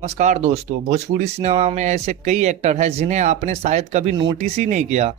नमस्कार दोस्तों, भोजपुरी सिनेमा में ऐसे कई एक्टर हैं जिन्हें आपने शायद कभी नोटिस ही नहीं किया।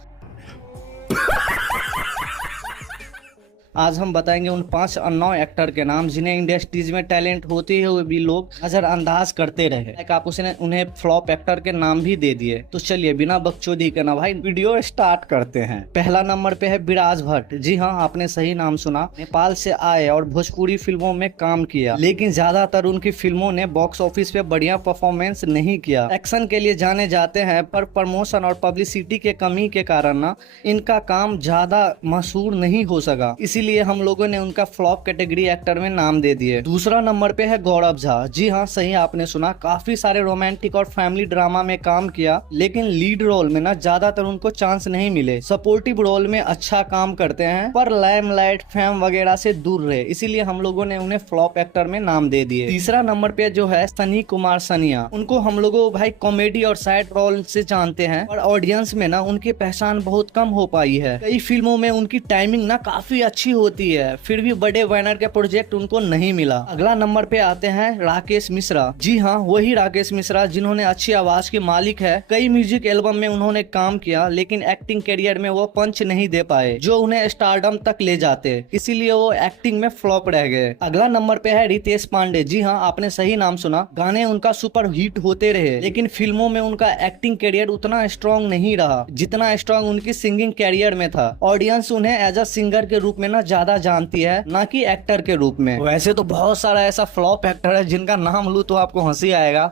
आज हम बताएंगे उन 5 अननोन एक्टर के नाम जिन्हें इंडस्ट्रीज में टैलेंट होते हुए भी लोग नजरअंदाज करते रहे। एक आप उन्हें फ्लॉप एक्टर के नाम भी दे दिए। तो चलिए बिना बकचोदी के ना भाई वीडियो स्टार्ट करते हैं। पहला नंबर पे है विराज भट्ट। जी हाँ, आपने सही नाम सुना। नेपाल से आए और भोजपुरी फिल्मों में काम किया, लेकिन ज्यादातर उनकी फिल्मों ने बॉक्स ऑफिस पे बढ़िया परफॉर्मेंस नहीं किया। एक्शन के लिए जाने जाते हैं, पर प्रमोशन और पब्लिसिटी के कमी के कारण ना इनका काम ज्यादा मशहूर नहीं हो सका। इसीलिए हम लोगों ने उनका फ्लॉप कैटेगरी एक्टर में नाम दे दिए। दूसरा नंबर पे है गौरव झा। जी हाँ, सही आपने सुना। काफी सारे रोमांटिक और फैमिली ड्रामा में काम किया, लेकिन लीड रोल में ना ज्यादातर उनको चांस नहीं मिले। सपोर्टिव रोल में अच्छा काम करते हैं, पर लाइमलाइट, फेम वगैरह से दूर रहे। इसीलिए हम लोगों ने उन्हें फ्लॉप एक्टर में नाम दे दिए। तीसरा नंबर पे जो है सनी कुमार सनिया। उनको हम लोगों भाई कॉमेडी और साइड रोल से जानते हैं, और ऑडियंस में ना उनकी पहचान बहुत कम हो पाई है। कई फिल्मों में उनकी टाइमिंग ना काफी अच्छी होती है, फिर भी बड़े बैनर के प्रोजेक्ट उनको नहीं मिला। अगला नंबर पे आते हैं राकेश मिश्रा। जी हाँ, वही राकेश मिश्रा जिन्होंने अच्छी आवाज के मालिक है। कई म्यूजिक एल्बम में उन्होंने काम किया, लेकिन एक्टिंग करियर में वो पंच नहीं दे पाए जो उन्हें स्टारडम तक ले जाते। इसीलिए वो एक्टिंग में फ्लॉप रह गए। अगला नंबर पे है रितेश पांडे। जी हाँ, आपने सही नाम सुना। गाने उनका सुपर हिट होते रहे, लेकिन फिल्मों में उनका एक्टिंग करियर उतना स्ट्रॉन्ग नहीं रहा जितना स्ट्रॉन्ग उनकी सिंगिंग करियर में था। ऑडियंस उन्हें एज अ सिंगर के रूप में ना ज्यादा जानती है, ना कि एक्टर के रूप में। वैसे तो बहुत सारा ऐसा फ्लॉप एक्टर है जिनका नाम लूं तो आपको हंसी आएगा।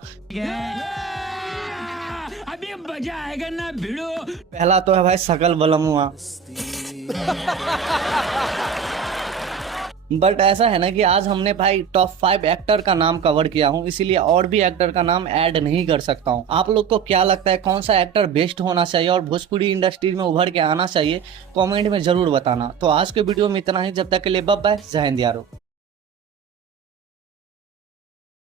अभी मजा आएगा ना भिड़ो। पहला तो है भाई सकल बलमुआ। बट ऐसा है ना कि आज हमने भाई टॉप 5 एक्टर का नाम कवर किया हूँ, इसीलिए और भी एक्टर का नाम ऐड नहीं कर सकता हूँ। आप लोग को क्या लगता है कौन सा एक्टर बेस्ट होना चाहिए और भोजपुरी इंडस्ट्री में उभर के आना चाहिए? कमेंट में जरूर बताना। तो आज के वीडियो में इतना ही। जब तक के लिए बाय बाय, जय हिंद यारो।